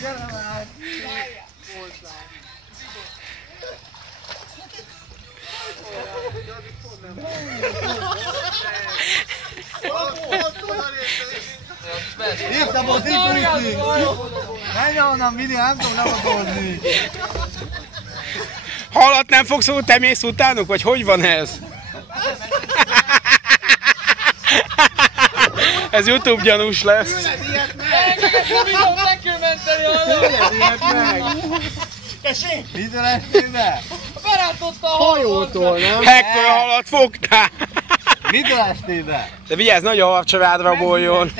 Gyere már! Írtam az ipúzni! Menj onnan, Mini, nem tudom lemotozni! Halat nem fogsz, hogy te mész utánuk, vagy hogy van ez? Ez YouTube gyanús lesz. Meg kell menteni a halat! Tessék! Mitől estél be? Berántotta a hajótól, nem? Ekkora halat fogtál! Mitől estél be? De vigyázz, nagy a harcsavád raboljon.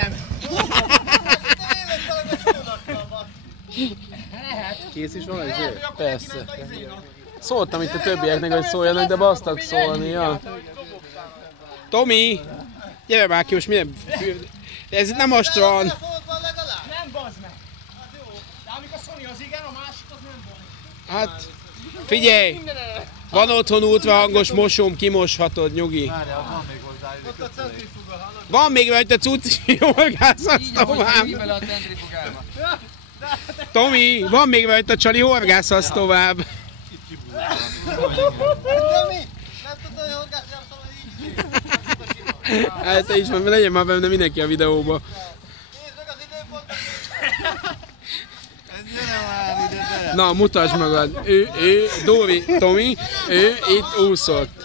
Kész is van ez? Persze. Szóltam itt a többieknek, hogy szóljanak, de basztak szólni, ja. Tomi! Gyere már ki, most milyen... Ez nem a strand. Nem bazd meg! De amikor Sony az igen, a másik az nem baj. Hát, figyelj! Van otthon ultrahangos mosom, kimoshatod, nyugi. Várjál, van még hozzá. Ott a centrifuga, hallod? Van még rajta cucci, horgászasz tovább. Vele a centrifugába. Tomi, van még rajta csali, horgászasz tovább. De mi? Nem tudod, hogy horgászni, nem szabad így. Hát te is van, legyen már benne mindenki a videóba. Nézd meg az időpontot! Ez gyere már ide, te! Na, mutasd magad. Dóri, Tomi, ő itt úszott.